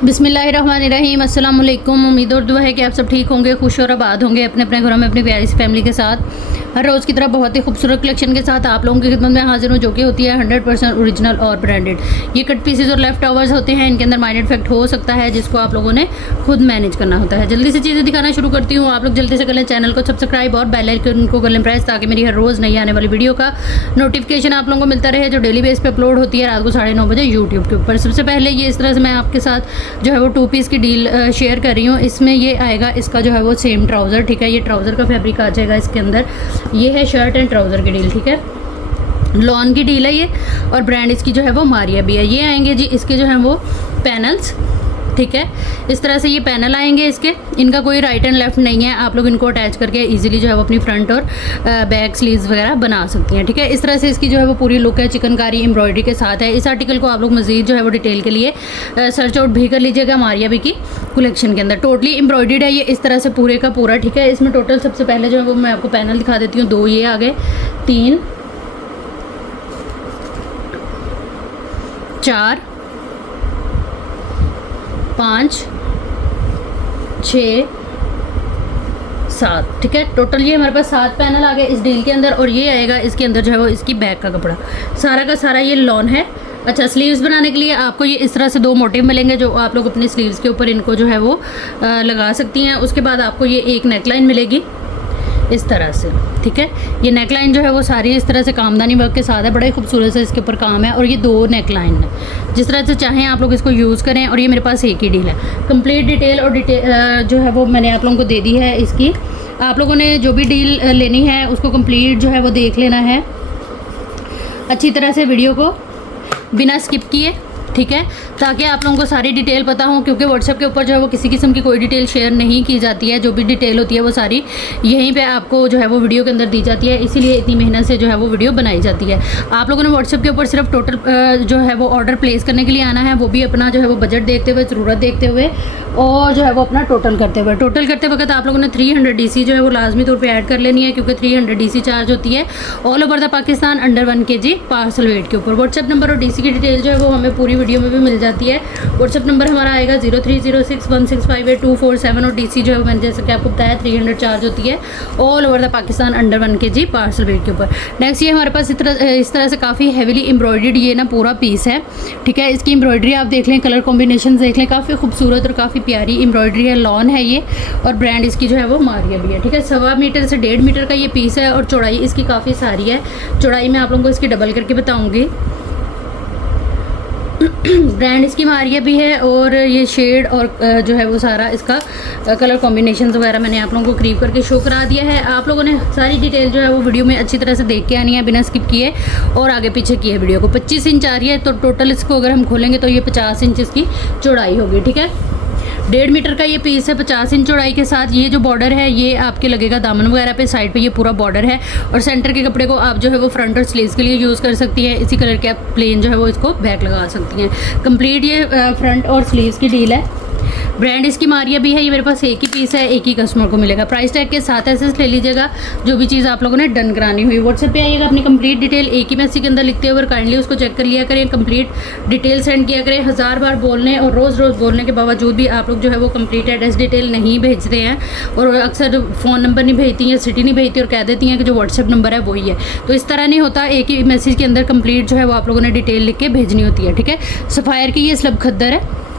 बिस्मिल्लाहिर्रहमानिर्रहीम। अस्सलाम वालेकुम। उम्मीद और दुआ है कि आप सब ठीक होंगे, खुश और आबाद होंगे अपने अपने घरों में अपनी प्यारी सी फैमिली के साथ। हर रोज़ की तरह बहुत ही खूबसूरत कलेक्शन के साथ आप लोगों की खिदमत में हाजिर हूँ, जो कि होती है 100% ओरिजिनल और ब्रांडेड। ये कट पीसेज और लेफ्ट ओवर्स होते हैं, इनके अंदर माइनर इफेक्ट हो सकता है जिसको आप लोगों ने खुद मैनेज करना होता है। जल्दी से चीज़ें दिखाना शुरू करती हूँ, आप लोग जल्दी से कर लें चैनल को सब्सक्राइब और बेल आइकन को कर लें प्रेस, ताकि मेरी हर रोज़ नई आने वाली वीडियो का नोटिफिकेशन आप लोगों को मिलता रहे, जो डेली बेस पे अपलोड होती है रात को 9:30 बजे यूट्यूब के ऊपर। सबसे पहले ये इस तरह से मैं आपके साथ जो है वो 2 पीस की डील शेयर कर रही हूँ। इसमें ये आएगा, इसका जो है वो सेम ट्राउज़र, ठीक है। ये ट्राउज़र का फैब्रिक आ जाएगा इसके अंदर। ये है शर्ट एंड ट्राउज़र की डील, ठीक है। लॉन की डील है ये, और ब्रांड इसकी जो है वो मारिया भी है। ये आएंगे जी इसके जो है वो पैनल्स, ठीक है। इस तरह से ये पैनल आएंगे इसके, इनका कोई राइट एंड लेफ्ट नहीं है। आप लोग इनको अटैच करके इजीली जो है वो अपनी फ्रंट और बैक स्लीव्स वगैरह बना सकती हैं, ठीक है। इस तरह से इसकी जो है वो पूरी लुक है, चिकनकारी एम्ब्रॉयडरी के साथ है। इस आर्टिकल को आप लोग मज़ीद जो है वो डिटेल के लिए सर्च आउट भी कर लीजिएगा मारिया भी की कलेक्शन के अंदर। टोटली एम्ब्रॉयडर्ड है ये इस तरह से पूरे का पूरा, ठीक है। इसमें टोटल सबसे पहले जो है वो मैं आपको पैनल दिखा देती हूँ। 2 ये आ गए, 3 4 5 6 7, ठीक है। टोटल ये हमारे पास 7 पैनल आ गए इस डील के अंदर। और ये आएगा इसके अंदर जो है वो इसकी बैक का कपड़ा, सारा का सारा ये लॉन है। अच्छा, स्लीव्स बनाने के लिए आपको ये इस तरह से 2 मोटिव मिलेंगे, जो आप लोग अपने स्लीव्स के ऊपर इनको जो है वो लगा सकती हैं। उसके बाद आपको ये एक नेकलाइन मिलेगी इस तरह से, ठीक है। ये नेकलाइन जो है वो सारी इस तरह से कामदानी वर्क के साथ है, बड़ा ही खूबसूरत से इसके ऊपर काम है। और ये 2 नेकलाइन है, जिस तरह से चाहें आप लोग इसको यूज़ करें। और ये मेरे पास एक ही डील है। कंप्लीट डिटेल और जो है वो मैंने आप लोगों को दे दी है इसकी। आप लोगों ने जो भी डील लेनी है उसको कंप्लीट जो है वो देख लेना है अच्छी तरह से, वीडियो को बिना स्किप किए, ठीक है, ताकि आप लोगों को सारी डिटेल पता हो। क्योंकि व्हाट्सएप के ऊपर जो है वो किसी किस्म की कोई डिटेल शेयर नहीं की जाती है। जो भी डिटेल होती है वो सारी यहीं पे आपको जो है वो वीडियो के अंदर दी जाती है, इसीलिए इतनी मेहनत से जो है वो वीडियो बनाई जाती है। आप लोगों ने व्हाट्सएप के ऊपर सिर्फ टोटल जो है वो ऑर्डर प्लेस करने के लिए आना है, वो भी अपना जो है वो बजट देखते हुए, ज़रूरत देखते हुए, और जो है वो अपना टोटल करते हुए। टोटल करते वक्त आप लोगों ने 300 DC जो है वो लाजमी तौर पर ऐड कर लेनी है, क्योंकि 300 DC चार्ज होती है all over the Pakistan under 1 kg parcel weight के ऊपर। व्हाट्सएप नंबर और DC की डिटेल जो है वो हमें पूरी वीडियो में भी मिल जाती है। व्हाट्सएप नंबर हमारा आएगा 030616582447, और DC जो है मैंने जैसे कि आपको बताया 300 चार्ज होती है all over the Pakistan under 1 kg parcel weight के ऊपर। नेक्स्ट ये हमारे पास इस तरह से काफ़ी हैवीली एम्ब्रॉयडर्ड ये ना पूरा पीस है, ठीक है। इसकी एम्ब्रॉयडरी आप देख लें, कलर कॉम्बिनेशन देख लें, काफ़ी खूबसूरत और काफ़ी प्यारी एम्ब्रॉयडरी है। लॉन है ये, और ब्रांड इसकी जो है वो मारिया भी है, ठीक है। 1.25 मीटर से 1.5 मीटर का ये पीस है, और चौड़ाई इसकी काफ़ी सारी है। चौड़ाई मैं आप लोगों को इसकी डबल करके बताऊँगी। ब्रांड इसकी मारिया भी है, और ये शेड और जो है वो सारा इसका कलर कॉम्बिनेशन वगैरह मैंने आप लोगों को करीब करके शो करा दिया है। आप लोगों ने सारी डिटेल जो है वो वीडियो में अच्छी तरह से देख के आनी है, बिना स्किप किए और आगे पीछे किए। वीडियो को 25 इंच आ रही है, तो टोटल इसको अगर हम खोलेंगे तो ये 50 इंच इसकी चौड़ाई होगी, ठीक है। 1.5 मीटर का ये पीस है 50 इंच चौड़ाई के साथ। ये जो बॉर्डर है ये आपके लगेगा दामन वगैरह पे, साइड पे ये पूरा बॉर्डर है। और सेंटर के कपड़े को आप जो है वो फ्रंट और स्लीव्स के लिए यूज़ कर सकती हैं। इसी कलर के आप प्लेन जो है वो इसको बैक लगा सकती हैं। कंप्लीट ये फ्रंट और स्लीव्स की डील है। ब्रांड इसकी मारिया भी है। ये मेरे पास एक ही पीस है, एक ही कस्टमर को मिलेगा। प्राइस टैग के साथ ऐसे ले लीजिएगा जो भी चीज़ आप लोगों ने डन करानी हुई। व्हाट्सएप पे आइएगा, अपनी कंप्लीट डिटेल एक ही मैसेज के अंदर लिखते हुए काइंडली उसको चेक कर लिया करें, कंप्लीट डिटेल सेंड किया करें। 1000 बार बोलने और रोज़ बोलने के बावजूद भी आप लोग जो है वो कंप्लीट एड्रेस डिटेल नहीं भेजते हैं, और अक्सर फ़ोन नंबर नहीं भेजती हैं, सिटी नहीं भेजती, और कह देती हैं कि जो व्हाट्सएप नंबर है वही है। तो इस तरह नहीं होता, एक ही मैसेज के अंदर कंप्लीट जो है वो आप लोगों ने डिटेल लिख के भेजनी होती है, ठीक है। सफ़ायर की ये स्लब खद्दर है,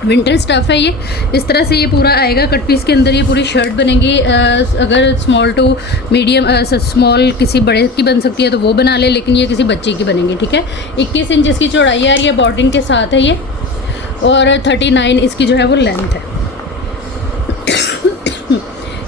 विंटर स्टफ़ है ये। इस तरह से ये पूरा आएगा कट पीस के अंदर। ये पूरी शर्ट बनेगी। अगर स्मॉल टू मीडियम स्मॉल किसी बड़े की बन सकती है तो वो बना ले, लेकिन ये किसी बच्चे की बनेगी, ठीक है। 21 इंच इसकी चौड़ाई आ रही है, बॉर्डरिंग के साथ है ये, और 39 इसकी जो है वो लेंथ है।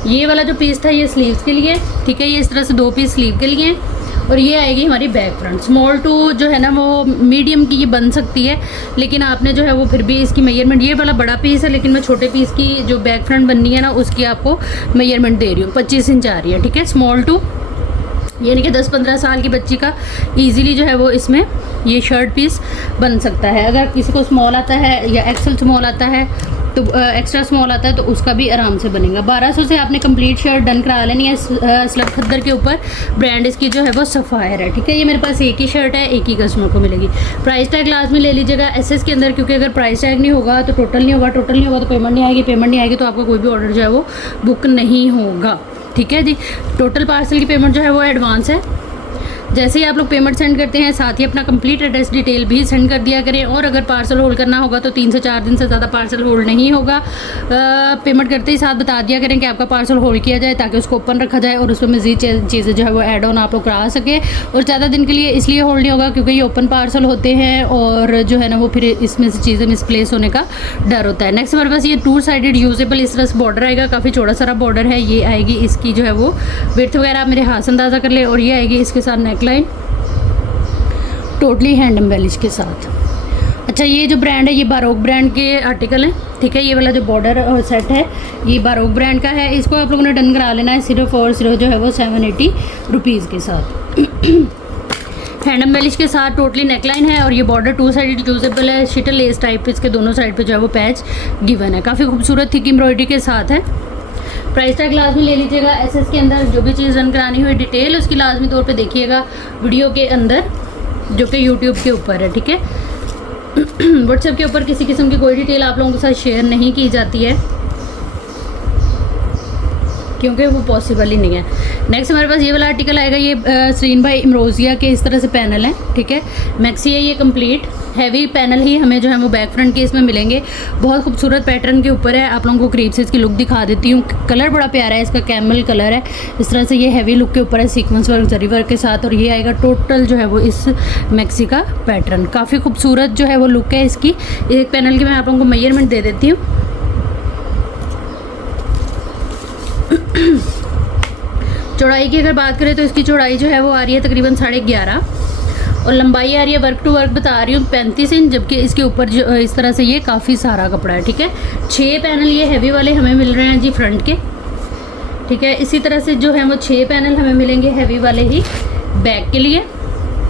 ये वाला जो पीस था ये स्लीव्स के लिए, ठीक है। ये इस तरह से 2 पीस स्लीव के लिए, और ये आएगी हमारी बैक फ्रंट। स्मॉल टू जो है ना वो मीडियम की ये बन सकती है, लेकिन आपने जो है वो फिर भी इसकी मेजरमेंट, ये वाला बड़ा पीस है लेकिन मैं छोटे पीस की जो बैक फ्रंट बननी है ना उसकी आपको मेजरमेंट दे रही हूँ। 25 इंच आ रही है, ठीक है। स्मॉल टू यानी कि 10-15 साल की बच्ची का ईजीली जो है वो इसमें ये शर्ट पीस बन सकता है। अगर किसी को स्मॉल आता है या एक्सेल स्मॉल आता है तो तो एक्स्ट्रा स्मॉल आता है तो उसका भी आराम से बनेगा। 1200 से आपने कंप्लीट शर्ट डन करा लेनी है। स्लब खद्दर के ऊपर ब्रांड इसकी जो है वो सफ़ायर है, ठीक है। ये मेरे पास एक ही शर्ट है, एक ही कस्टमर को मिलेगी। प्राइस टैग लास्ट में ले लीजिएगा एसएस के अंदर, क्योंकि अगर प्राइस टैग नहीं होगा तो टोटल नहीं होगा, टोटल नहीं होगा तो पेमेंट नहीं आएगी, पेमेंट नहीं आएगी तो आपका कोई भी ऑर्डर जो है वो बुक नहीं होगा, ठीक है जी। टोटल पार्सल की पेमेंट जो है वो एडवांस है। जैसे ही आप लोग पेमेंट सेंड करते हैं साथ ही अपना कंप्लीट एड्रेस डिटेल भी सेंड कर दिया करें। और अगर पार्सल होल्ड करना होगा तो 3 से 4 दिन से ज़्यादा पार्सल होल्ड नहीं होगा। पेमेंट करते ही साथ बता दिया करें कि आपका पार्सल होल्ड किया जाए, ताकि उसको ओपन रखा जाए और उसमें मज़ीद चीज़ें जो है वो ऐड ऑन आप लोग करा सके। और ज़्यादा दिन के लिए इसलिए होल्ड नहीं होगा क्योंकि ये ओपन पार्सल होते हैं और जो है ना वो फिर इसमें से चीज़ें मिसप्लेस होने का डर होता है। नेक्स्ट हमारे पास ये 2 साइडेड यूजेबल इस तरह से बॉर्डर आएगा, काफ़ी चौड़ा सारा बॉर्डर है। ये आएगी इसकी जो है वो विड्थ वगैरह आप मेरे हाथ से अंदाज़ा कर ले। और ये आएगी इसके साथ नेकलाइन टोटली हैंड एम्बेलिश के साथ। अच्छा, ये जो ब्रांड है ये बारोक ब्रांड के आर्टिकल हैं, ठीक है। ये वाला जो बॉर्डर और सेट है ये बारोक ब्रांड का है। इसको आप लोगों ने डन करा लेना है सिर्फ और सिर्फ जो है वो 780 रुपीज़ के साथ। हैंड एम्बेलिश के साथ टोटली नेकलाइन है और ये बॉर्डर 2 साइड यूजेबल है। शिटल लेस टाइप इसके दोनों साइड पे जो है वो पैच गिवन है, काफ़ी खूबसूरत थिक एम्ब्रॉयडरी के साथ है। प्राइस टैग लाजमी ले लीजिएगा। एसएस के अंदर जो भी चीज़ रन करानी हुई डिटेल उसकी लाजमी तौर पे देखिएगा वीडियो के अंदर, जो कि यूट्यूब के ऊपर है, ठीक है। व्हाट्सएप के ऊपर किसी किस्म की कोई डिटेल आप लोगों के साथ शेयर नहीं की जाती है क्योंकि वो पॉसिबल ही नहीं है। नेक्स्ट हमारे पास ये वाला आर्टिकल आएगा। ये सरीन भाई इमरोज़िया के इस तरह से पैनल हैं, ठीक है। मैक्सी है ये कंप्लीट, हैवी पैनल ही हमें जो है वो बैक फ्रंट के इसमें मिलेंगे। बहुत खूबसूरत पैटर्न के ऊपर है। आप लोगों को करीब से इसकी लुक दिखा देती हूँ। कलर बड़ा प्यारा है, इसका कैमल कलर है। इस तरह से ये हैवी लुक के ऊपर है, सीक्वेंस वर्क, जरी वर्क के साथ। और ये आएगा टोटल जो है वो इस मैक्सी का पैटर्न। काफ़ी खूबसूरत जो है वो लुक है इसकी। एक पैनल की मैं आप लोगों को मेजरमेंट दे देती हूँ। चौड़ाई की अगर बात करें तो इसकी चौड़ाई जो है वो आ रही है तकरीबन 11.5 और लंबाई आ रही है, वर्क टू वर्क बता रही हूँ, 35 इंच। जबकि इसके ऊपर जो इस तरह से ये काफ़ी सारा कपड़ा है, ठीक है। 6 पैनल ये हैवी वाले हमें मिल रहे हैं जी फ्रंट के, ठीक है। इसी तरह से जो है वो 6 पैनल हमें मिलेंगे हैवी वाले ही बैक के लिए,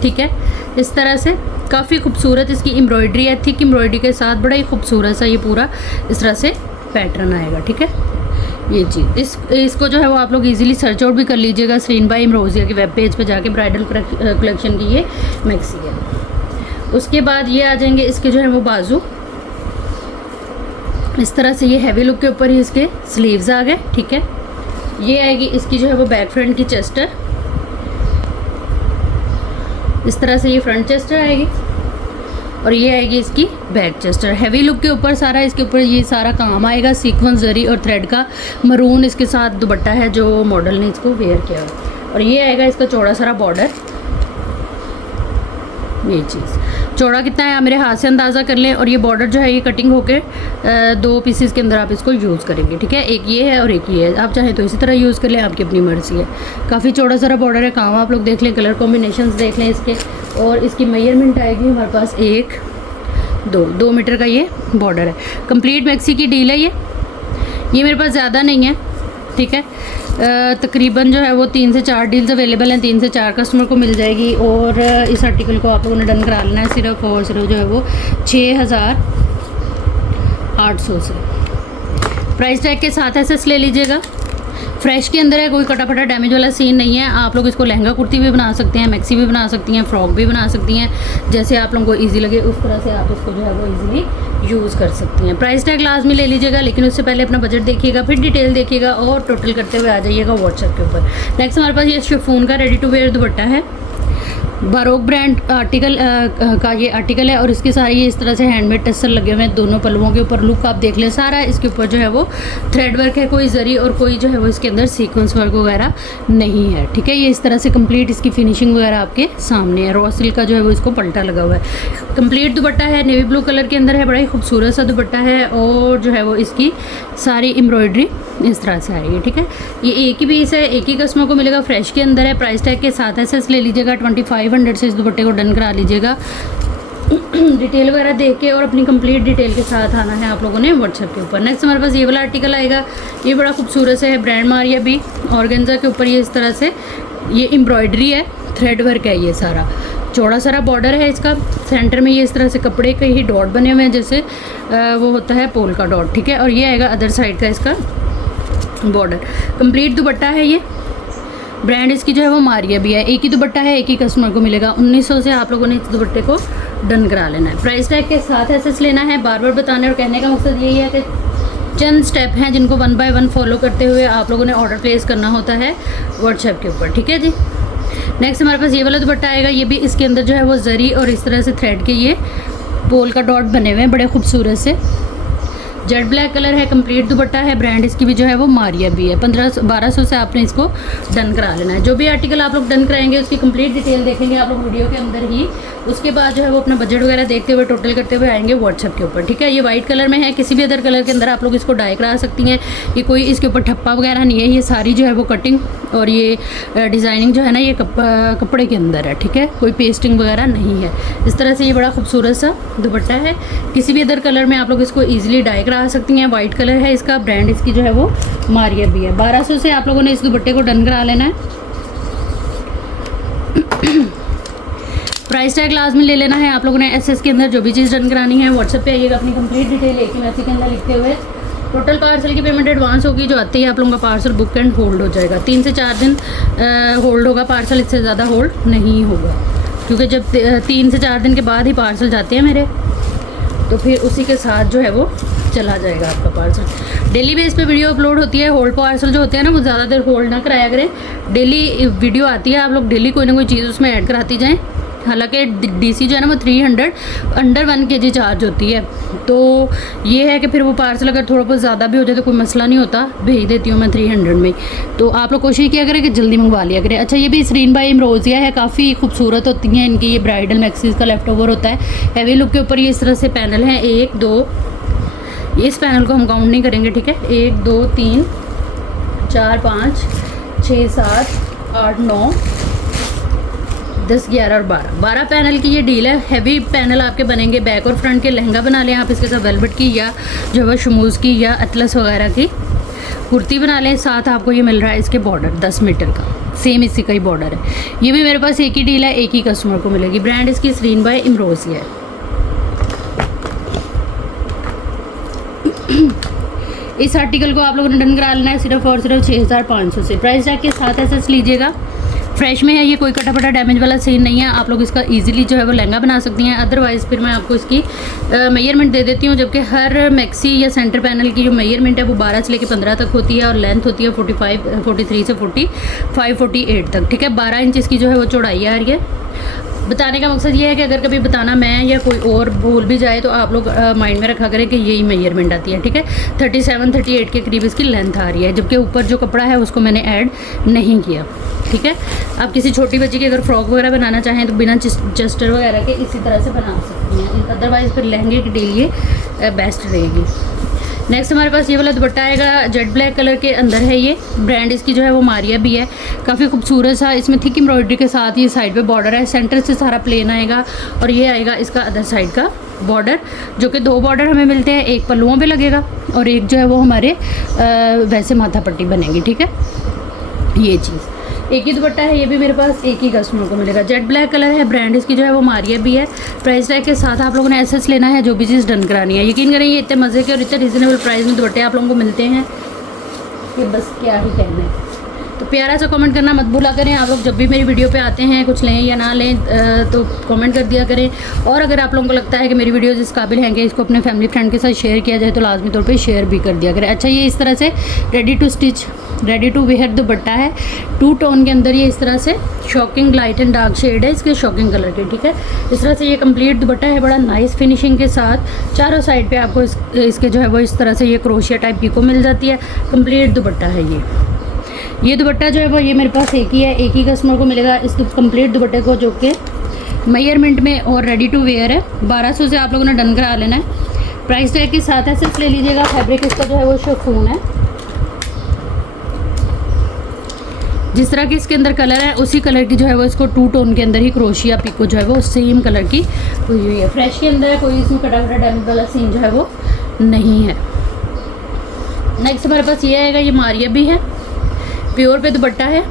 ठीक है। इस तरह से काफ़ी खूबसूरत इसकी एम्ब्रॉयडरी है, थिक एम्ब्रॉयडरी के साथ बड़ा ही खूबसूरत सा ये पूरा इस तरह से पैटर्न आएगा, ठीक है। ये चीज़ इसको जो है वो आप लोग इजीली सर्च आउट भी कर लीजिएगा सरीन भाई इमरोज़िया की वेब पेज पे जाके। ब्राइडल कलेक्शन की ये मैक्सी है। उसके बाद ये आ जाएंगे इसके जो है वो बाजू। इस तरह से ये हैवी लुक के ऊपर ही इसके स्लीव्स आ गए, ठीक है। ये आएगी इसकी जो है वो बैक फ्रंट की चेस्टर। इस तरह से ये फ्रंट चेस्टर आएगी और ये आएगी इसकी बैक चेस्टर। हैवी लुक के ऊपर सारा इसके ऊपर ये सारा काम आएगा। सीक्वेंस जरी और थ्रेड का मरून इसके साथ दुपट्टा है जो मॉडल ने इसको वेयर किया। और ये आएगा इसका चौड़ा सारा बॉर्डर। ये चीज़ चौड़ा कितना है आप मेरे हाथ से अंदाज़ा कर लें। और ये बॉर्डर जो है ये कटिंग होके 2 पीसेस के अंदर आप इसको यूज़ करेंगे, ठीक है। एक ये है और एक ये है। आप चाहें तो इसी तरह यूज़ कर लें, आपकी अपनी मर्ज़ी है। काफ़ी चौड़ा सारा बॉर्डर है। काम आप लोग देख लें, कलर कॉम्बिनेशंस देख लें इसके। और इसकी मेजरमेंट आएगी हमारे पास 2 मीटर का ये बॉर्डर है। कंप्लीट मैक्सी की डील है ये मेरे पास ज़्यादा नहीं है, ठीक है। तकरीबन जो है वो 3 से 4 डील्स अवेलेबल हैं। 3 से 4 कस्टमर को मिल जाएगी। और इस आर्टिकल को आप लोगों ने डन करा लेना है सिर्फ और सिर्फ जो है वो 6800 से। प्राइस टैग के साथ एसएस ले लीजिएगा। फ्रेश के अंदर है, कोई कटा फटा डैमेज वाला सीन नहीं है। आप लोग इसको लहंगा कुर्ती भी बना सकते हैं, मैक्सी भी बना सकती हैं, फ्रॉक भी बना सकती हैं। जैसे आप लोगों को ईजी लगे उस तरह से आप इसको जो है वो ईजिली यूज़ कर सकती हैं। प्राइस टैग लाजमी ले लीजिएगा, लेकिन उससे पहले अपना बजट देखिएगा, फिर डिटेल देखिएगा और टोटल करते हुए आ जाइएगा व्हाट्सएप के ऊपर। नेक्स्ट हमारे पास ये शिफॉन का रेडी टू वेयर दुपट्टा है। बारोक ब्रांड आर्टिकल का ये आर्टिकल है और इसके सारे ये इस तरह से हैंडमेड टस्सर लगे हुए हैं दोनों पल्लुओं के ऊपर। लुक आप देख लें सारा। इसके ऊपर जो है वो थ्रेड वर्क है, कोई जरी और कोई जो है वो इसके अंदर सीक्वेंस वर्क वगैरह नहीं है, ठीक है। ये इस तरह से कंप्लीट इसकी फिनिशिंग वगैरह आपके सामने है। रॉ सिल्क का जो है वो इसको पलटा लगा हुआ है। कंप्लीट दुपट्टा है, नेवी ब्लू कलर के अंदर है। बड़ा ही खूबसूरत सा दुपट्टा है और जो है वो इसकी सारी एम्ब्रॉयडरी इस तरह से आएगी, ठीक है। ये एक ही पीस है, एक ही कस्टमर को मिलेगा। फ्रेश के अंदर है। प्राइस टैग के साथ एसएस ले लीजिएगा। 2500 से इस दुपट्टे को डन करा लीजिएगा। डिटेल वगैरह देख के और अपनी कंप्लीट डिटेल के साथ आना है आप लोगों ने व्हाट्सएप के ऊपर। नेक्स्ट हमारे पास ये वाला आर्टिकल आएगा। ये बड़ा खूबसूरत से है, ब्रांड मारिया भी ऑर्गेन्जा के ऊपर ये इस तरह से ये एम्ब्रॉयडरी है, थ्रेड वर्क है ये सारा। चौड़ा सारा बॉर्डर है इसका। सेंटर में ये इस तरह से कपड़े के ही डॉट बने हुए हैं, जैसे वो होता है पोल का डॉट, ठीक है। और ये आएगा अदर साइड का इसका बॉर्डर। कंप्लीट दुपट्टा है ये। ब्रांड इसकी जो है वो मारिया भी है। एक ही दुपट्टा है, एक ही कस्टमर को मिलेगा। 1900 से आप लोगों ने इस दुपट्टे को डन करा लेना है। प्राइस टैग के साथ एसेस लेना है। बार बार बताने और कहने का मकसद यही है कि चंद स्टेप हैं जिनको 1 बाय 1 फॉलो करते हुए आप लोगों ने ऑर्डर प्लेस करना होता है व्हाट्सएप के ऊपर, ठीक है जी। नेक्स्ट हमारे पास ये वाला दुपट्टा आएगा। ये भी इसके अंदर जो है वो जरी और इस तरह से थ्रेड के ये पोल का डॉट बने हुए हैं बड़े खूबसूरत से। जेड ब्लैक कलर है। कंप्लीट दुपट्टा है। ब्रांड इसकी भी जो है वो मारिया भी है। 1200 से आपने इसको डन करा लेना है। जो भी आर्टिकल आप लोग डन कराएंगे उसकी कंप्लीट डिटेल देखेंगे आप लोग वीडियो के अंदर ही। उसके बाद जो है वो अपना बजट वगैरह देखते हुए टोटल करते हुए आएंगे व्हाट्सएप के ऊपर, ठीक है। ये वाइट कलर में है। किसी भी अदर कलर के अंदर आप लोग इसको डाई करा सकती हैं। ये कोई इसके ऊपर ठप्पा वगैरह नहीं है। ये सारी जो है वो कटिंग और ये डिज़ाइनिंग जो है ना ये कपड़े के अंदर है, ठीक है। कोई पेस्टिंग वगैरह नहीं है। इस तरह से ये बड़ा खूबसूरत सा दुपट्टा है। किसी भी अदर कलर में आप लोग इसको ईजिली डाई करा सकती हैं। वाइट कलर है इसका। ब्रांड इसकी जो है वो मारिया भी है। 1200 से आप लोगों ने इस दुपट्टे को डन करा लेना है। प्राइस टैग लाजमी ले लेना है आप लोगों ने। एसएस के अंदर जो भी चीज़ डन करानी है व्हाट्सएप पे आइएगा, अपनी कंप्लीट डिटेल एक ही मैसेज के अंदर लिखते हुए। टोटल पार्सल की पेमेंट एडवांस होगी। जो आते ही आप लोगों का पार्सल बुक एंड होल्ड हो जाएगा। 3 से 4 दिन होल्ड होगा पार्सल, इससे ज़्यादा होल्ड नहीं होगा, क्योंकि जब 3 से 4 दिन के बाद ही पार्सल जाते हैं मेरे, तो फिर उसी के साथ जो है वो चला जाएगा आपका पार्सल। डेली बेस पे वीडियो अपलोड होती है। होल्ड पार्सल जो होते हैं ना वो ज़्यादा देर होल्ड ना कराया करें। डेली वीडियो आती है, आप लोग डेली कोई ना कोई चीज़ उसमें ऐड कराती जाएँ। हालांकि डीसी जो है ना वो 300 अंडर 1 kg चार्ज होती है। तो ये है कि फिर वो पार्सल अगर थोड़ा बहुत ज़्यादा भी हो जाए तो कोई मसला नहीं होता, भेज देती हूँ मैं 300 में। तो आप लोग कोशिश किया करें कि जल्दी मंगवा लिया करें। अच्छा, ये भी सरीन बाई इमरोज़िया है। काफ़ी खूबसूरत होती हैं इनकी। ये ब्राइडल मैक्सीज का लेफ्ट ओवर होता है। हैवी लुक के ऊपर ये इस तरह से पैनल हैं। 1 2, इस पैनल को हम काउंट नहीं करेंगे, ठीक है। 1 2 3 4 5 6 7 8 9 10 11 और 12 पैनल की ये डील है। हैवी पैनल आपके बनेंगे। बैक और फ्रंट के लहंगा बना लें आप इसके साथ वेलवेट की या जो है शमूज़ की या अटलस वगैरह की कुर्ती बना लें। साथ आपको ये मिल रहा है इसके बॉर्डर 10 मीटर का, सेम इसी का ही बॉर्डर है। ये भी मेरे पास एक ही डील है, एक ही कस्टमर को मिलेगी। ब्रांड इसकी सरीन बाय इमरोज़िया है। इस आर्टिकल को आप लोगों ने डन करा लेना है सिर्फ और सिर्फ 6500 से। प्राइस टैग के साथ एसेस लीजिएगा। फ्रेश में है ये, कोई कटा फटा डैमेज वाला सीन नहीं है। आप लोग इसका इजीली जो है वो लहंगा बना सकती हैं। अदरवाइज़ फिर मैं आपको इसकी मेजरमेंट दे देती हूँ। जबकि हर मैक्सी या सेंटर पैनल की जो मेजरमेंट है वो 12 से लेकर 15 तक होती है और लेंथ होती है 43 से 45 48 तक, ठीक है। 12 इंच इसकी जो है वो चौड़ाई आ रही है। बताने का मकसद ये है कि अगर कभी बताना मैं या कोई और भूल भी जाए तो आप लोग माइंड में रखा करें कि यही मेजरमेंट आती है, ठीक है। 37 38 के करीब इसकी लेंथ आ रही है, जबकि ऊपर जो कपड़ा है उसको मैंने ऐड नहीं किया, ठीक है। आप किसी छोटी बच्ची की अगर फ्रॉक वगैरह बनाना चाहें तो बिना जस्टर वगैरह के इसी तरह से बना सकती हैं। अदरवाइज़ फिर लहंगे के लिए बेस्ट रहेगी। नेक्स्ट हमारे पास ये वाला दुपट्टा आएगा। जेड ब्लैक कलर के अंदर है ये। ब्रांड इसकी जो है वो मारिया भी है। काफ़ी खूबसूरत सा इसमें थिक एम्ब्रॉयडरी के साथ ये साइड पे बॉर्डर है। सेंटर से सारा प्लेन आएगा और ये आएगा इसका अदर साइड का बॉर्डर, जो कि 2 बॉर्डर हमें मिलते हैं। एक पल्लुओं पे लगेगा और एक जो है वो हमारे वैसे माथा पट्टी बनेगी, ठीक है। ये चीज़ एक ही दुपट्टा है। ये भी मेरे पास एक ही कस्टमर को मिलेगा। जेड ब्लैक कलर है। ब्रांड इसकी जो है वो मारिया भी है। प्राइस टैग के साथ आप लोगों ने एसेस लेना है जो भी चीज़ डन करानी है। यकीन करें ये इतने मज़े के और इतने रीज़नेबल प्राइस में दुपट्टे आप लोगों को मिलते हैं कि बस क्या ही कहना है। तो प्यारा सा कमेंट करना मत भूला करें। आप लोग जब भी मेरी वीडियो पे आते हैं कुछ लें या ना लें तो कमेंट कर दिया करें। और अगर आप लोगों को लगता है कि मेरी वीडियोज़ इस काबिल हैं कि इसको अपने फैमिली फ्रेंड के साथ शेयर किया जाए तो लाजमी तौर पे शेयर भी कर दिया करें। अच्छा, ये इस तरह से ready to stitch ready to wear dupatta है। 2 टोन के अंदर ये इस तरह से shocking light and dark shade है इसके शॉकिंग कलर के, ठीक है। इस तरह से ये कंप्लीट दुपट्टा है बड़ा नाइस फिनिशिंग के साथ। चारों साइड पे आपको इसके जो है वो इस तरह से ये क्रोशिया टाइप पीको मिल जाती है। कंप्लीट दुपट्टा है ये दुपट्टा जो है वो ये मेरे पास एक ही है, एक ही कस्टमर को मिलेगा इस कंप्लीट दुपट्टे को, जो कि मेजरमेंट में और रेडी टू वेयर है। 1200 से आप लोगों ने डन करा लेना है। प्राइस टैग के साथ ऐसे ले लीजिएगा। फैब्रिक इसका जो है वो शिफॉन है। जिस तरह की इसके अंदर कलर है उसी कलर की जो है वो इसको 2 टोन के अंदर ही क्रोशिया पिको जो है वो सेम कलर की हुई है। फ्रेश के अंदर कोई इसमें कटा कटा डैमेज वाला सीन जो है वो नहीं है। नेक्स्ट हमारे पास ये आएगा। ये मारिया भी है। प्योर पे दुपट्टा है।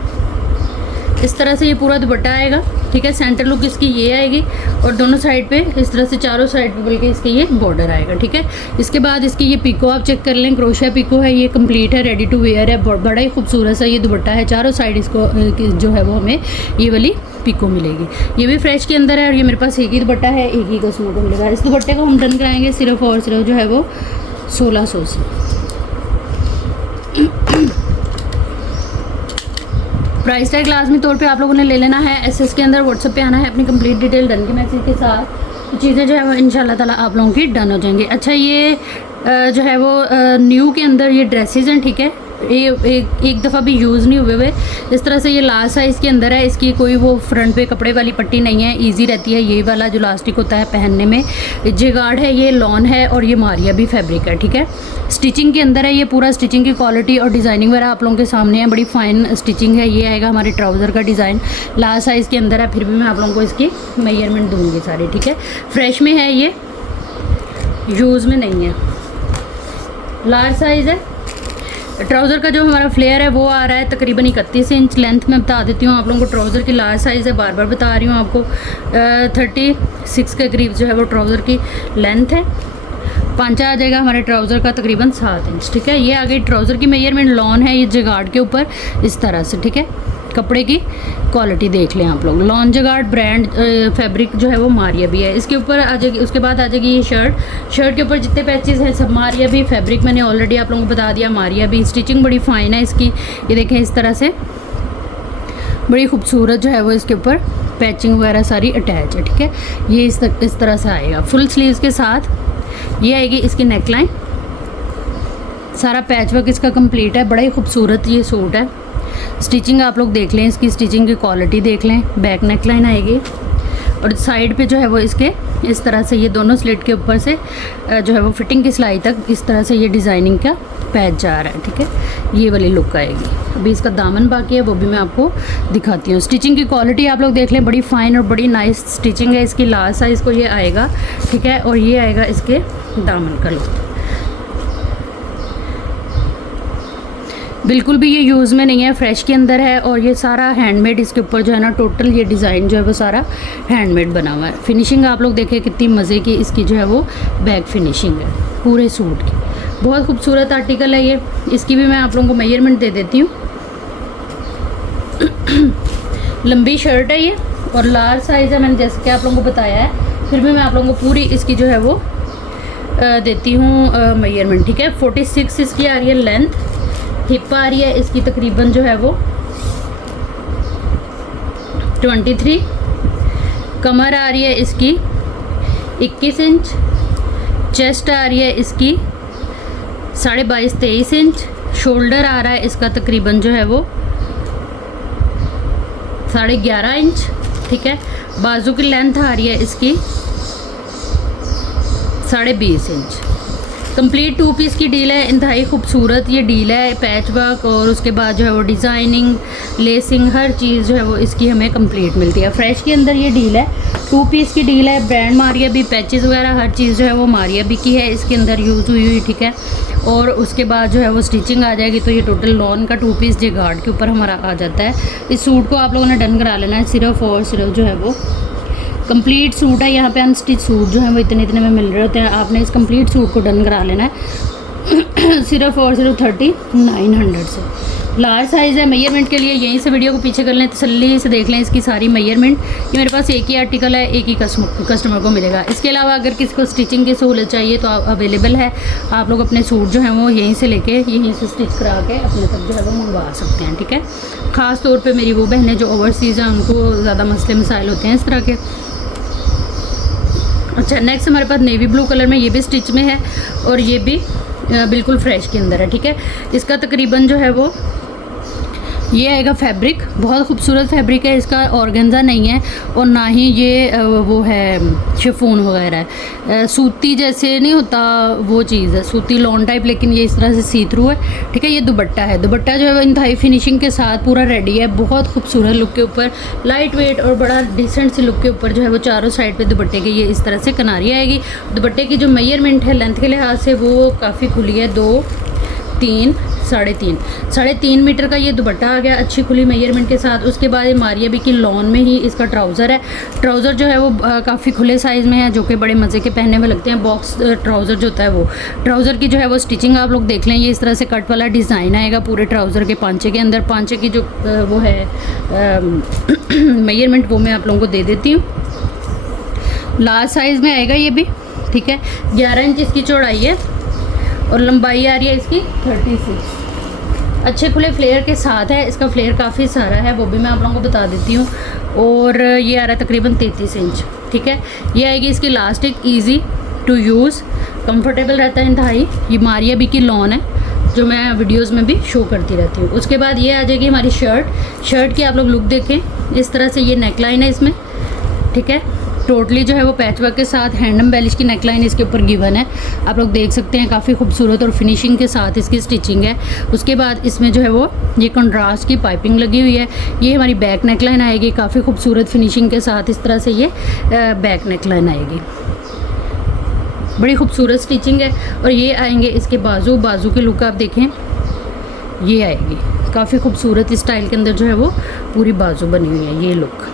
इस तरह से ये पूरा दुपट्टा आएगा। ठीक है। सेंटर लुक इसकी ये आएगी और दोनों साइड पे इस तरह से, चारों साइड पे बल्कि इसके ये बॉर्डर आएगा, ठीक है। इसके बाद इसकी ये पिको आप चेक कर लें, क्रोशिया पिको है, ये कंप्लीट है, रेडी टू वेयर है, बड़ा ही खूबसूरत सा ये दुपट्टा है। चारों साइड इसको जो है वो हमें ये वाली पिको मिलेगी। ये भी फ्रेश के अंदर है और ये मेरे पास एक ही दुपट्टा है, एक ही कस्टमर को मिलेगा। इस दुपट्टे को हम डन कराएंगे सिर्फ और सिर्फ जो है वो 1600 से। प्राइस टैग लाजमी तौर पे आप लोगों ने ले लेना है। एसएस के अंदर व्हाट्सएप पे आना है अपनी कंप्लीट डिटेल डन के मैसेज के साथ, चीज़ें जो है वो इंशाल्लाह ताला आप लोगों की डन हो जाएंगी। अच्छा, ये जो है वो न्यू के अंदर ये ड्रेसेस हैं, ठीक है। ये एक दफ़ा भी यूज़ नहीं हुए इस तरह से। ये लार्ज साइज़ के अंदर है, इसकी कोई वो फ्रंट पे कपड़े वाली पट्टी नहीं है, इजी रहती है। ये वाला जो इलास्टिक होता है पहनने में, जेगार्ड है, ये लॉन है और ये मारिया भी फैब्रिक है, ठीक है। स्टिचिंग के अंदर है ये पूरा, स्टिचिंग की क्वालिटी और डिज़ाइनिंग वगैरह आप लोगों के सामने है, बड़ी फ़ाइन स्टिचिंग है। ये आएगा हमारे ट्राउज़र का डिज़ाइन, लार्ज साइज़ के अंदर है, फिर भी मैं आप लोगों को इसकी मेजरमेंट दूँगी सारी, ठीक है। फ्रेश में है, ये यूज़ में नहीं है, लार्ज साइज़ है। ट्राउज़र का जो हमारा फ्लेयर है वो आ रहा है तकरीबन 31 इंच। लेंथ में बता देती हूँ आप लोगों को, ट्राउज़र की लार्ज साइज़ है, बार बार बता रही हूँ आपको। 36 के करीब जो है वो ट्राउज़र की लेंथ है। पांचा आ जाएगा हमारे ट्राउज़र का तकरीबन 7 इंच, ठीक है। ये आ गई ट्राउज़र की मेजरमेंट, लॉन है ये जगार्ड के ऊपर इस तरह से, ठीक है। कपड़े की क्वालिटी देख लें आप लोग, लॉन जगार्ड ब्रांड फैब्रिक जो है वो मारिया भी है। इसके ऊपर आ जाएगी, उसके बाद आ जाएगी ये शर्ट के ऊपर जितने पैचेस हैं सब मारिया भी फैब्रिक, मैंने ऑलरेडी आप लोगों को बता दिया, मारिया भी। स्टिचिंग बड़ी फ़ाइन है इसकी, ये देखें इस तरह से बड़ी खूबसूरत जो है वो इसके ऊपर पैचिंग वगैरह सारी अटैच है, ठीक है। ये इस तरह से आएगा फुल स्लीव्स के साथ। ये आएगी इसकी नेकलाइन, सारा पैच वर्क इसका कंप्लीट है, बड़ा ही खूबसूरत ये सूट है। स्टिचिंग आप लोग देख लें, इसकी स्टिचिंग की क्वालिटी देख लें। बैक नेक लाइन आएगी और साइड पे जो है वो इसके इस तरह से ये दोनों स्लिट के ऊपर से जो है वो फिटिंग की सिलाई तक इस तरह से ये डिज़ाइनिंग का पैच जा रहा है, ठीक है। ये वाली लुक आएगी। अभी इसका दामन बाकी है, वो भी मैं आपको दिखाती हूँ। स्टिचिंग की क्वालिटी आप लोग देख लें, बड़ी फ़ाइन और बड़ी नाइस स्टिचिंग है इसकी। लार्ज साइज़ को ये आएगा, ठीक है। और ये आएगा इसके दामन का लुक, बिल्कुल भी ये यूज़ में नहीं है, फ्रेश के अंदर है। और ये सारा हैंडमेड इसके ऊपर जो है ना, टोटल ये डिज़ाइन जो है वो सारा हैंडमेड बना हुआ है। फिनिशिंग आप लोग देखें कितनी मज़े की इसकी जो है वो बैक फिनिशिंग है पूरे सूट की, बहुत खूबसूरत आर्टिकल है ये। इसकी भी मैं आप लोगों को मेजरमेंट दे देती हूँ। लंबी शर्ट है ये और लार्ज साइज़ है, मैंने जैसे कि आप लोगों को बताया है, फिर भी मैं आप लोगों को पूरी इसकी जो है वो देती हूँ मेजरमेंट, ठीक है। 46 इसकी आ रही है लेंथ। हिप आ रही है इसकी तकरीबन जो है वो 23। कमर आ रही है इसकी 21 इंच। चेस्ट आ रही है इसकी 22.5-23 इंच। शोल्डर आ रहा है इसका तकरीबन जो है वो 11.5 इंच, ठीक है। बाजू की लेंथ आ रही है इसकी 20.5 इंच। कंप्लीट 2 पीस की डील है, इंतहाई खूबसूरत ये डील है। पैच वर्क और उसके बाद जो है वो डिज़ाइनिंग, लेसिंग, हर चीज़ जो है वो इसकी हमें कंप्लीट मिलती है। फ्रेश के अंदर ये डील है, 2 पीस की डील है। ब्रांड मारिया भी, पैचेस वगैरह हर चीज़ जो है वो मारिया भी की है इसके अंदर यूज़ हुई, ठीक है। और उसके बाद जो है वो स्टिचिंग आ जाएगी, तो ये टोटल लॉन का 2 पीस जेगार्ड के ऊपर हमारा आ जाता है। इस सूट को आप लोगों ने डन करा लेना है सिर्फ और सिर्फ जो है वो कंप्लीट सूट है। यहाँ पे अनस्टिच सूट जो है वो इतने में मिल रहे होते हैं, आपने इस कंप्लीट सूट को डन करा लेना है सिर्फ और सिर्फ 3900 से। लार्ज साइज़ है। मेजरमेंट के लिए यहीं से वीडियो को पीछे कर लें, तसल्ली से देख लें इसकी सारी मेजरमेंट। ये मेरे पास एक ही आर्टिकल है, एक ही कस्टमर को मिलेगा। इसके अलावा अगर किसी को स्टिचिंग की सहूलत चाहिए तो अवेलेबल है, आप लोग अपने सूट जो हैं वो यहीं से लेके यहीं से स्टिच करा के अपने तक जो है वो मंगवा सकते हैं, ठीक है। ख़ास तौर पर मेरी वो बहनें जो ओवरसीज़ हैं, उनको ज़्यादा मसले मसाइल होते हैं इस तरह के। अच्छा, नेक्स्ट हमारे पास नेवी ब्लू कलर में, ये भी स्टिच में है और ये भी बिल्कुल फ्रेश के अंदर है, ठीक है। इसका तकरीबन जो है वो ये आएगा फैब्रिक, बहुत खूबसूरत फैब्रिक है इसका, ऑर्गेन्जा नहीं है और ना ही ये वो है शिफॉन वगैरह है, सूती जैसे नहीं होता वो चीज़ है, सूती लॉन टाइप, लेकिन ये इस तरह से सी थ्रू है, ठीक है। ये दुपट्टा है, दुपट्टा जो है वो इंतहाई फिनिशिंग के साथ पूरा रेडी है, बहुत खूबसूरत लुक के ऊपर, लाइट वेट और बड़ा डिसेंट सी लुक के ऊपर जो है वो चारों साइड पे दुपट्टे के ये इस तरह से किनारी आएगी। दुपट्टे की जो मेजरमेंट है लेंथ के लिहाज से वो काफ़ी खुली है, 2, 3, 3.5 मीटर का ये दुपट्टा आ गया अच्छी खुली मेजरमेंट के साथ। उसके बाद ये मारिया बी की लॉन में ही इसका ट्राउज़र है। ट्राउज़र जो है वो काफ़ी खुले साइज़ में है, जो कि बड़े मज़े के पहनने में लगते हैं। बॉक्स ट्राउज़र जो होता है वो, ट्राउज़र की जो है वो स्टिचिंग आप लोग देख लें। ये इस तरह से कट वाला डिज़ाइन आएगा पूरे ट्राउज़र के पांचे के अंदर। पांचे की जो वो है मेजरमेंट वो मैं आप लोगों को दे देती हूँ। लार्ज साइज़ में आएगा ये भी, ठीक है। 11 इंच इसकी चौड़ाई है और लंबाई आ रही है इसकी 36। अच्छे खुले फ्लेयर के साथ है। इसका फ्लेयर काफ़ी सारा है, वो भी मैं आप लोगों को बता देती हूँ। और ये आ रहा है तकरीबन 33 इंच, ठीक है। ये आएगी इसकी elastic, easy to use, comfortable रहता है इंतहाई। ये मारिया बी की लॉन है जो मैं वीडियोस में भी शो करती रहती हूँ। उसके बाद ये आ जाएगी हमारी शर्ट की आप लोग लुक देखें। इस तरह से ये नेकलाइन है इसमें, ठीक है। टोटली जो है वो पैचवर्क के साथ हैंड एम्बेलिश की नेकलाइन इसके ऊपर गिवन है, आप लोग देख सकते हैं। काफ़ी खूबसूरत और फिनिशिंग के साथ इसकी स्टिचिंग है। उसके बाद इसमें जो है वो ये कंट्रास्ट की पाइपिंग लगी हुई है। ये हमारी बैक नेकलाइन आएगी काफ़ी खूबसूरत फिनिशिंग के साथ। इस तरह से ये बैक नेकलाइन आएगी, बड़ी खूबसूरत स्टिचिंग है। और ये आएंगे इसके बाजू की लुक आप देखें, ये आएगी काफ़ी खूबसूरत स्टाइल के अंदर जो है वो पूरी बाजू बनी हुई है ये लुक।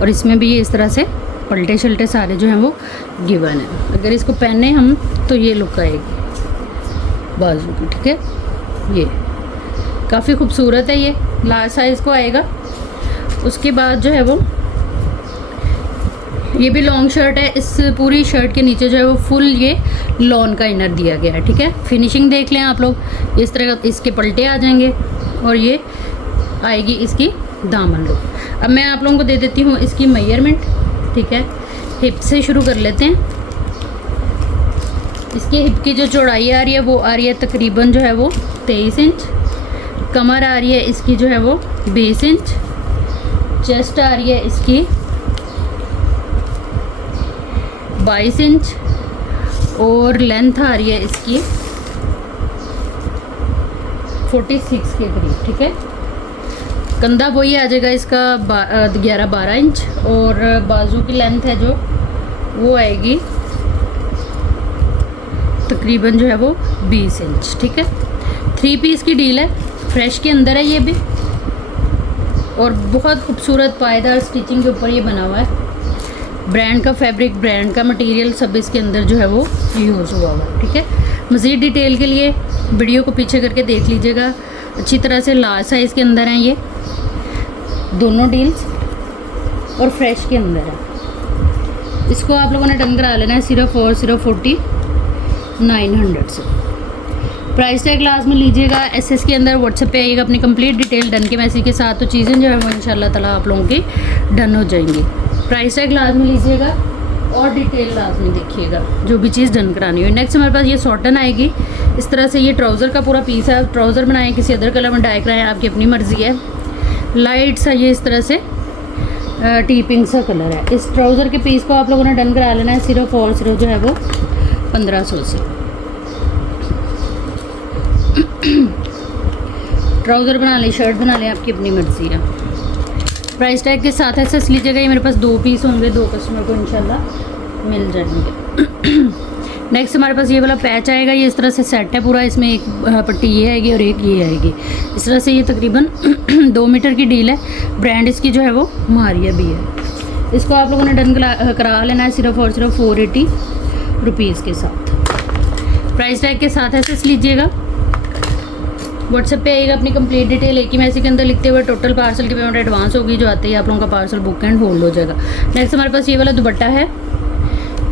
और इसमें भी ये इस तरह से पलटे शल्टे सारे जो हैं वो गिवन है। अगर इसको पहने हम तो ये लुक आएगी बाजू की, ठीक है। ये काफ़ी खूबसूरत है, ये लार्ज साइज़ को आएगा। उसके बाद जो है वो ये भी लॉन्ग शर्ट है। इस पूरी शर्ट के नीचे जो है वो फुल ये लॉन का इनर दिया गया है, ठीक है। फिनिशिंग देख लें आप लोग, इस तरह का इसके पलटे आ जाएंगे और ये आएगी इसकी दामन लुक। अब मैं आप लोगों को दे देती हूँ इसकी मेजरमेंट, ठीक है। हिप से शुरू कर लेते हैं। इसकी हिप की जो चौड़ाई आ रही है वो आ रही है तकरीबन जो है वो 23 इंच। कमर आ रही है इसकी जो है वो 20 इंच। चेस्ट आ रही है इसकी 22 इंच और लेंथ आ रही है इसकी 46 के करीब, ठीक है। कंधा वही आ जाएगा इसका 11-12 इंच और बाजू की लेंथ है जो वो आएगी तकरीबन जो है वो 20 इंच, ठीक है। 3 पीस की डील है, फ्रेश के अंदर है ये भी और बहुत खूबसूरत पायदार स्टिचिंग के ऊपर ये बना हुआ है। ब्रांड का फैब्रिक, ब्रांड का मटेरियल सब इसके अंदर जो है वो यूज़ हुआ हुआ है, ठीक है। मज़ीद डिटेल के लिए वीडियो को पीछे करके देख लीजिएगा अच्छी तरह से। लार्ज साइज़ के अंदर हैं ये दोनों डील्स और फ्रेश के अंदर है। इसको आप लोगों ने डन करा लेना है सिर्फ और सिर्फ 4900 से। प्राइस टैग क्लास में लीजिएगा। एसएस के अंदर व्हाट्सएप पे आइएगा अपनी कंप्लीट डिटेल डन के मैसेज के साथ, तो चीज़ें जो है वो इंशाल्लाह ताला आप लोगों की डन हो जाएंगी। प्राइस टैग क्लास में लीजिएगा और डिटेल क्लास में देखिएगा जो भी चीज़ डन करानी हो। नेक्स्ट हमारे पास ये सॉटन आएगी। इस तरह से ये ट्राउज़र का पूरा पीस है। आप ट्राउज़र बनाएं, किसी अदर कलर में डाई कराएं, आपकी अपनी मर्ज़ी है। लाइट सा ये इस तरह से टी पिंक सा कलर है। इस ट्राउज़र के पीस को आप लोगों ने डन करा लेना है सिर्फ और सिर्फ जो है वो 1500 से। ट्राउज़र बना लें, शर्ट बना लें, आपकी अपनी मर्ज़ी है। प्राइस टैग के साथ एसएस लीजिएगा। ये मेरे पास 2 पीस होंगे, 2 कस्टमर को इंशाल्लाह मिल जाएंगे। नेक्स्ट हमारे पास ये वाला पैच आएगा। ये इस तरह से सेट है पूरा, इसमें एक पट्टी ये आएगी और एक ये आएगी। इस तरह से ये तकरीबन 2 मीटर की डील है। ब्रांड इसकी जो है वो मारिया भी है। इसको आप लोगों ने डन करा लेना है सिर्फ और सिर्फ 480 रुपीज़ के साथ। प्राइस टैग के साथ एसएस लीजिएगा। व्हाट्सएप पे आइएगा अपनी कंप्लीट डिटेल एक ही मैसेज के अंदर लिखते हुए। टोटल पार्सल की पेमेंट एडवांस होगी, जो आते ही आप लोगों का पार्सल बुक एंड होल्ड हो जाएगा। नेक्स्ट हमारे पास ये वाला दुपट्टा है।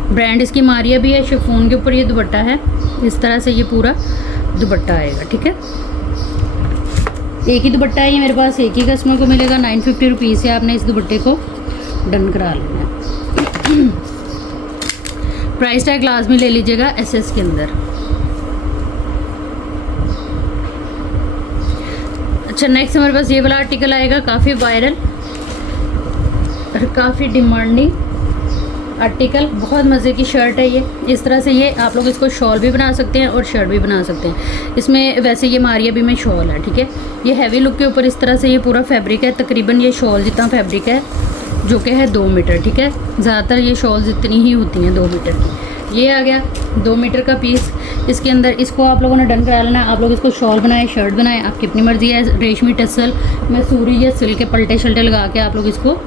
ब्रांड इसकी मारिया भी है। शिफॉन के ऊपर ये दुपट्टा है। इस तरह से ये पूरा दुपट्टा आएगा, ठीक है। एक ही दुपट्टा है ये मेरे पास, एक ही कस्टमर को मिलेगा। 950 रुपीज़ से आपने इस दुपट्टे को डन करा लेना है। प्राइस टैग लाजमी ले लीजिएगा एसएस के अंदर। अच्छा, नेक्स्ट हमारे पास ये वाला आर्टिकल आएगा, काफ़ी वायरल और काफ़ी डिमांडिंग आर्टिकल। बहुत मज़े की शर्ट है ये। इस तरह से ये आप लोग इसको शॉल भी बना सकते हैं और शर्ट भी बना सकते हैं। इसमें वैसे ये मारिया भी में शॉल है, ठीक है। ये हैवी लुक के ऊपर इस तरह से ये पूरा फैब्रिक है। तकरीबन ये शॉल जितना फैब्रिक है जो कि है 2 मीटर, ठीक है। ज़्यादातर ये शॉल्स इतनी ही होती हैं 2 मीटर की। ये आ गया 2 मीटर का पीस। इसके अंदर इसको आप लोगों ने डन करा लेना है। आप लोग इसको शॉल बनाए, शर्ट बनाए, आपकी अपनी मर्ज़ी है। रेशमी टसल मैसूरी या सिल्क के पलटे शल्टे लगा के आप लोग इसको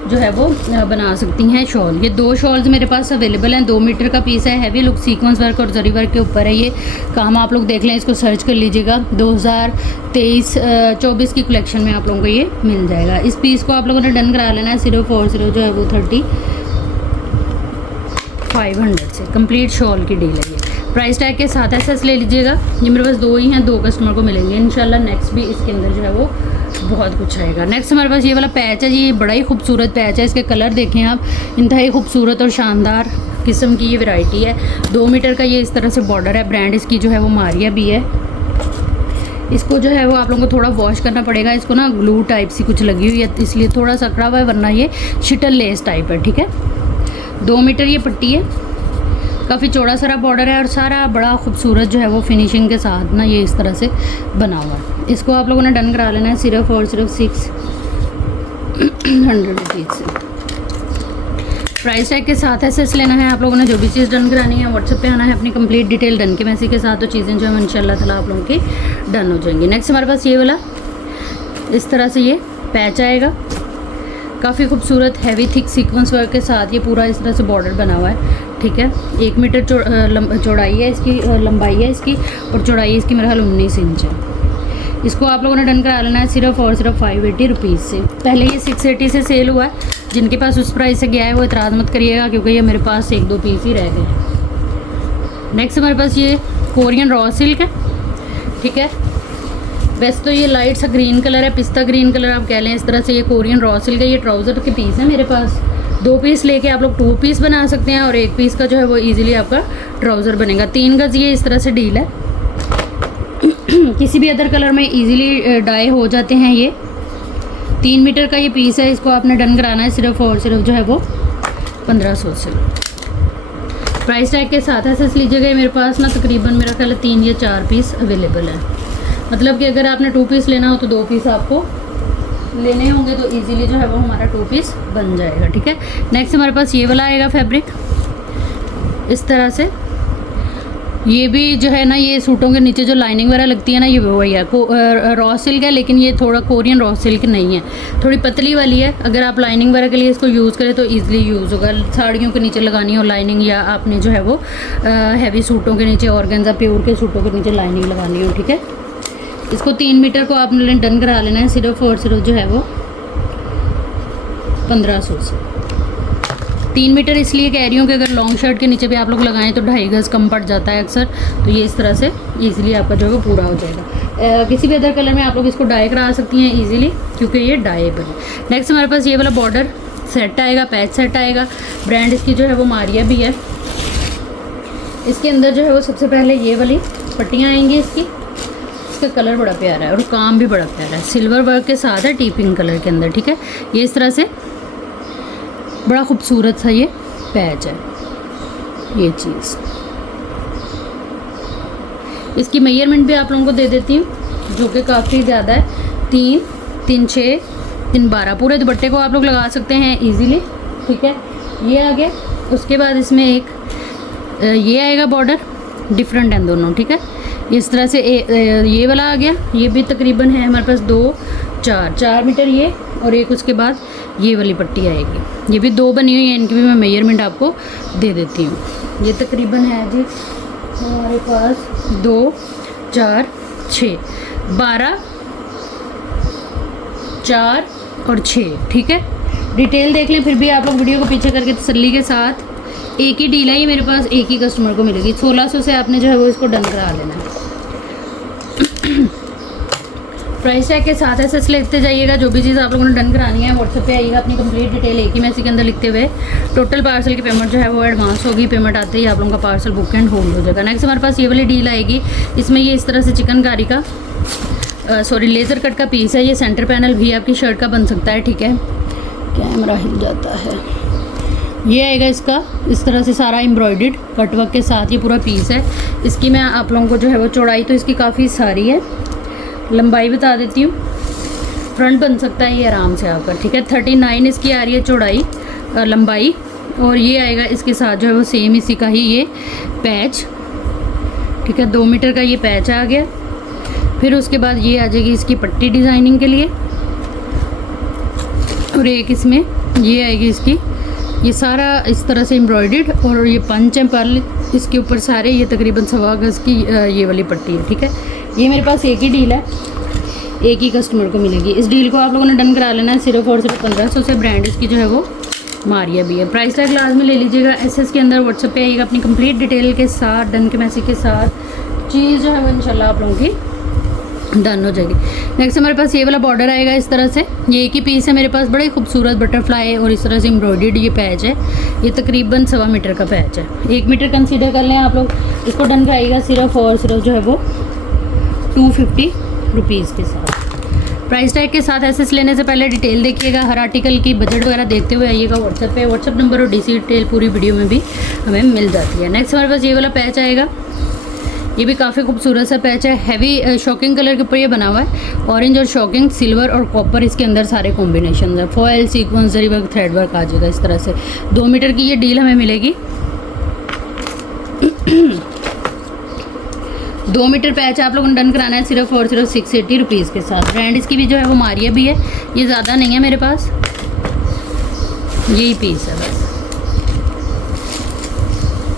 जो है वो बना सकती हैं शॉल। ये 2 शॉल्स मेरे पास अवेलेबल हैं। 2 मीटर का पीस है, हैवी लुक सीक्वेंस वर्क और जरी वर्क के ऊपर है ये काम। आप लोग देख लें, इसको सर्च कर लीजिएगा। 2023-24 की कलेक्शन में आप लोगों को ये मिल जाएगा। इस पीस को आप लोगों ने डन करा लेना है। 040 जो है वो 3500 से कंप्लीट शॉल की डील है ये। प्राइस टैग के साथ SS ले लीजिएगा। ये मेरे पास 2 ही हैं, 2 कस्टमर को मिलेंगे इंशाल्लाह। नेक्स्ट भी इसके अंदर जो है वो बहुत कुछ आएगा। नेक्स्ट हमारे पास ये वाला पैच है जी। ये बड़ा ही खूबसूरत पैच है। इसके कलर देखें आप, इंतहाई खूबसूरत और शानदार किस्म की ये वैरायटी है। 2 मीटर का ये इस तरह से बॉर्डर है। ब्रांड इसकी जो है वो मारिया भी है। इसको जो है वो आप लोगों को थोड़ा वॉश करना पड़ेगा। इसको ना ग्लू टाइप सी कुछ लगी हुई है, इसलिए थोड़ा सा अकड़ा हुआ है, वरना ये शिटल लेस टाइप है, ठीक है। 2 मीटर ये पट्टी है। काफ़ी चौड़ा सारा बॉर्डर है और सारा बड़ा खूबसूरत जो है वो फिनिशिंग के साथ ना ये इस तरह से बना हुआ है। इसको आप लोगों ने डन करा लेना है सिर्फ और सिर्फ 600 रुपीज़ से। प्राइस टैग के साथ SS लेना है। आप लोगों ने जो भी चीज़ डन करानी है व्हाट्सएप पे आना है, अपनी कंप्लीट डिटेल डन के मैसेज के साथ, तो चीज़ें जो है इंशाल्लाह ताला आप लोगों की डन हो जाएंगी। नेक्स्ट हमारे पास ये वाला इस तरह से ये पैच आएगा। काफ़ी खूबसूरत हैवी थिक सीक्वेंस वर्क के साथ ये पूरा इस तरह से बॉर्डर बना हुआ है, ठीक है। 1 मीटर चौड़ाई है इसकी, लंबाई है इसकी, और चौड़ाई इसकी मेरा ख्याल 19 इंच है। इसको आप लोगों ने डन करा लेना है सिर्फ और सिर्फ 580 रुपीज़ से। पहले ये 680 से सेल हुआ है। जिनके पास उस प्राइस से गया है वो इतराज़ मत करिएगा, क्योंकि ये मेरे पास 1-2 पीस ही रह गए हैं। नेक्स्ट हमारे पास ये कोरियन रॉ सिल्क है, ठीक है। वैसे तो ये लाइट सा ग्रीन कलर है, पिस्ता ग्रीन कलर आप कह लें। इस तरह से ये कोरियन रॉ सिल्क है। ये ट्राउज़र के पीस है मेरे पास। 2 पीस लेके आप लोग 2 पीस बना सकते हैं, और 1 पीस का जो है वो इजीली आपका ट्राउज़र बनेगा। 3 गज ये इस तरह से डील है। किसी भी अदर कलर में इजीली डाई हो जाते हैं ये। 3 मीटर का ये पीस है। इसको आपने डन कराना है सिर्फ और सिर्फ जो है वो 1500 से। प्राइस टैग के साथ SS लीजिएगा। मेरे पास ना तकरीबन मेरा ख्याल 3 या 4 पीस अवेलेबल है। मतलब कि अगर आपने 2 पीस लेना हो तो 2 पीस आपको लेने होंगे, तो इजीली जो है वो हमारा 2 पीस बन जाएगा, ठीक है। नेक्स्ट हमारे पास ये वाला आएगा फैब्रिक इस तरह से। ये भी जो है ना, ये सूटों के नीचे जो लाइनिंग वगैरह लगती है ना, ये वही है। रॉ सिल्क है, लेकिन ये थोड़ा कोरियन रॉ सिल्क नहीं है, थोड़ी पतली वाली है। अगर आप लाइनिंग वगैरह के लिए इसको यूज़ करें तो ईज़िली यूज़ होगा। साड़ियों के नीचे लगानी हो लाइनिंग, या आपने जो है वो हैवी सूटों के नीचे, ऑर्गेन्जा प्योर के सूटों के नीचे लाइनिंग लगानी हो, ठीक है। इसको 3 मीटर को आपने डन करा लेना है सिर्फ और सिर्फ जो है वो 1500 से। 3 मीटर इसलिए कह रही हूँ कि अगर लॉन्ग शर्ट के नीचे भी आप लोग लगाएं तो 2.5 गज कम पड़ जाता है अक्सर, तो ये इस तरह से इजीली आपका जो है वो पूरा हो जाएगा। किसी भी अदर कलर में आप लोग इसको डाई करा सकती हैं इजीली, क्योंकि ये डाइएबल है। नेक्स्ट हमारे पास ये वाला बॉर्डर सेट आएगा, पैच सेट आएगा। ब्रांड इसकी जो है वो मारिया भी है। इसके अंदर जो है वो सबसे पहले ये वाली पट्टियाँ आएंगी इसकी। इसका कलर बड़ा प्यारा है और काम भी बड़ा प्यारा है। सिल्वर वर्क के साथ है, टीपिंग कलर के अंदर, ठीक है। ये इस तरह से बड़ा खूबसूरत सा ये पैच है। ये चीज़ इसकी मेजरमेंट भी आप लोगों को दे देती हूँ, जो कि काफ़ी ज़्यादा है। 3, 3, 6, 3, 12 पूरे दुपट्टे को आप लोग लगा सकते हैं इजीली, ठीक है। ये आ गया। उसके बाद इसमें एक ये आएगा बॉर्डर, डिफरेंट हैं दोनों, ठीक है। इस तरह से ये वाला आ गया। ये भी तकरीबन है हमारे पास 2, 4 मीटर ये, और एक उसके बाद ये वाली पट्टी आएगी। ये भी 2 बनी हुई है, इनकी भी मैं मेजरमेंट आपको दे देती हूँ। ये तकरीबन है जी हमारे पास 2, 4, 6, 12, 4 और 6, ठीक है। डिटेल देख लें, फिर भी आप लोग वीडियो को पीछे करके तसल्ली के साथ। एक ही डील है ये मेरे पास, एक ही कस्टमर को मिलेगी। 1600 से आपने जो है वो इसको डन करा लेना है। प्राइस टैग के साथ SS लेते जाइएगा। जो भी चीज़ आप लोगों ने डन करानी है व्हाट्सएप पे आइएगा, अपनी कंप्लीट डिटेल एक ही मैसेज के अंदर लिखते हुए। टोटल पार्सल की पेमेंट जो है वो एडवांस होगी। पेमेंट आते ही आप लोगों का पार्सल बुक एंड होल्ड हो जाएगा। नेक्स्ट हमारे पास ये वाली डील आएगी। इसमें ये इस तरह से चिकनकारी का लेज़र कट का पीस है। ये सेंटर पैनल भी आपकी शर्ट का बन सकता है, ठीक है। कैमरा हिल जाता है। ये आएगा इसका इस तरह से सारा एम्ब्रॉयडर्ड कटवर्क के साथ ये पूरा पीस है। इसकी मैं आप लोगों को जो है वो चौड़ाई तो इसकी काफ़ी सारी है, लंबाई बता देती हूँ। फ्रंट बन सकता है ये आराम से आपका, ठीक है। 39 इसकी आ रही है चौड़ाई, लंबाई। और ये आएगा इसके साथ जो है वो सेम इसी का ही ये पैच, ठीक है। 2 मीटर का ये पैच आ गया। फिर उसके बाद ये आ जाएगी इसकी पट्टी डिज़ाइनिंग के लिए, और एक इसमें ये आएगी इसकी, ये सारा इस तरह से एम्ब्रॉयडर्ड, और ये पंच है पर्ल इसके ऊपर सारे, ये तकरीबन 1.25 गज की ये वाली पट्टी है। ठीक है, ये मेरे पास एक ही डील है, एक ही कस्टमर को मिलेगी। इस डील को आप लोगों ने डन करा लेना है सिर्फ और सिर्फ 1500 से। ब्रांड इसकी जो है वो मारिया भी है। प्राइस टैग लाजमी ले लीजिएगा। एसएस के अंदर व्हाट्सएप पे आइएगा अपनी कंप्लीट डिटेल के साथ, डन के मैसेज के साथ, चीज़ जो है वो इंशाल्लाह आप लोगों की डन हो जाएगी। नेक्स्ट हमारे पास ये वाला बॉर्डर आएगा इस तरह से, ये एक ही पीस है मेरे पास, बड़े खूबसूरत बटरफ्लाई है और इस तरह से एम्ब्रॉयडर्ड ये पैच है। ये तकरीबन 1.25 मीटर का पैच है, 1 मीटर कंसीडर कर लें आप लोग। इसको डन कराइएगा सिर्फ और सिर्फ जो है वो 250 रुपीज़ के साथ। प्राइस टैग के साथ एसेस लेने से पहले डिटेल देखिएगा, हर आर्टिकल की बजट वगैरह देखते हुए आइएगा व्हाट्सएप पे। व्हाट्सएप नंबर और डीसी डिटेल पूरी वीडियो में भी हमें मिल जाती है। नेक्स्ट हमारे पास ये वाला पैच आएगा, ये भी काफ़ी खूबसूरत सा पैच है। हैवी शॉकिंग कलर के ऊपर ये बना हुआ है, ऑरेंज और शॉकिंग, सिल्वर और कॉपर इसके अंदर सारे कॉम्बिनेशन है। फॉयल, सीक्वेंस, जरी वर्क, थ्रेड वर्क आ जाएगा इस तरह से। 2 मीटर की ये डील हमें मिलेगी। 2 मीटर पैच आप लोगों ने डन कराना है सिर्फ और सिर्फ 680 रुपीज़ के साथ। ब्रांड इसकी भी जो है वो मारिया भी है, ये ज़्यादा नहीं है मेरे पास, यही पीस है बस।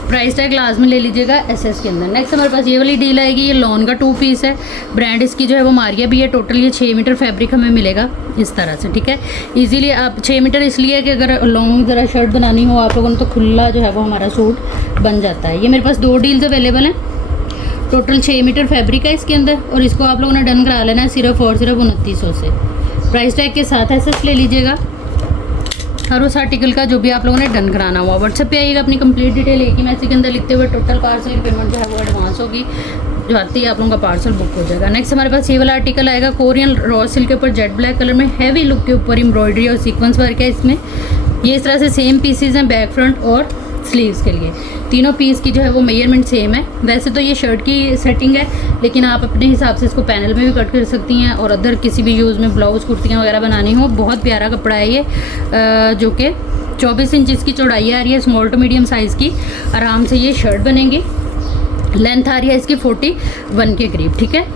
प्राइस टैग लाजमी ले लीजिएगा एसएस के अंदर। नेक्स्ट हमारे पास ये वाली डील आएगी, ये लॉन का 2 पीस है। ब्रांड इसकी जो है वो मारिया भी है। टोटल ये 6 मीटर फैब्रिक हमें मिलेगा इस तरह से। ठीक है, इजीली आप 6 मीटर इसलिए कि अगर लॉन्ग ज़रा शर्ट बनानी हो आप लोगों ने तो खुला जो है वो हमारा सूट बन जाता है। ये मेरे पास 2 डील्स अवेलेबल हैं। टोटल 6 मीटर फैब्रिक है इसके अंदर, और इसको आप लोगों ने डन करा लेना है सिर्फ और सिर्फ 2900 से। प्राइस टैग के साथ एसएस ले लीजिएगा हर उस आर्टिकल का जो भी आप लोगों ने डन कराना हुआ। व्हाट्सएप पे आइएगा अपनी कंप्लीट डिटेल एक ही मैसेज के अंदर लिखते हुए। टोटल पार्सल की पेमेंट जो है वो एडवांस होगी, जो आती है आप लोगों का पार्सल बुक हो जाएगा। नेक्स्ट हमारे पास ये वाला आर्टिकल आएगा, कोरियन रॉ सिल्क के ऊपर जेट ब्लैक कलर में हैवी लुक के ऊपर एम्ब्रॉयडरी और सीक्वेंस वर्क है इसमें। ये इस तरह से सेम पीसेज हैं बैक, फ्रंट और स्लीव्स के लिए। तीनों पीस की जो है वो मेजरमेंट सेम है। वैसे तो ये शर्ट की सेटिंग है, लेकिन आप अपने हिसाब से इसको पैनल में भी कट कर सकती हैं, और अदर किसी भी यूज़ में ब्लाउज़ कुर्तियाँ वगैरह बनानी हो। बहुत प्यारा कपड़ा है ये, जो कि 24 इंच इसकी चौड़ाई आ रही है, स्मॉल टू मीडियम साइज़ की आराम से ये शर्ट बनेगी। लेंथ आ रही है इसकी 41 के करीब। ठीक है,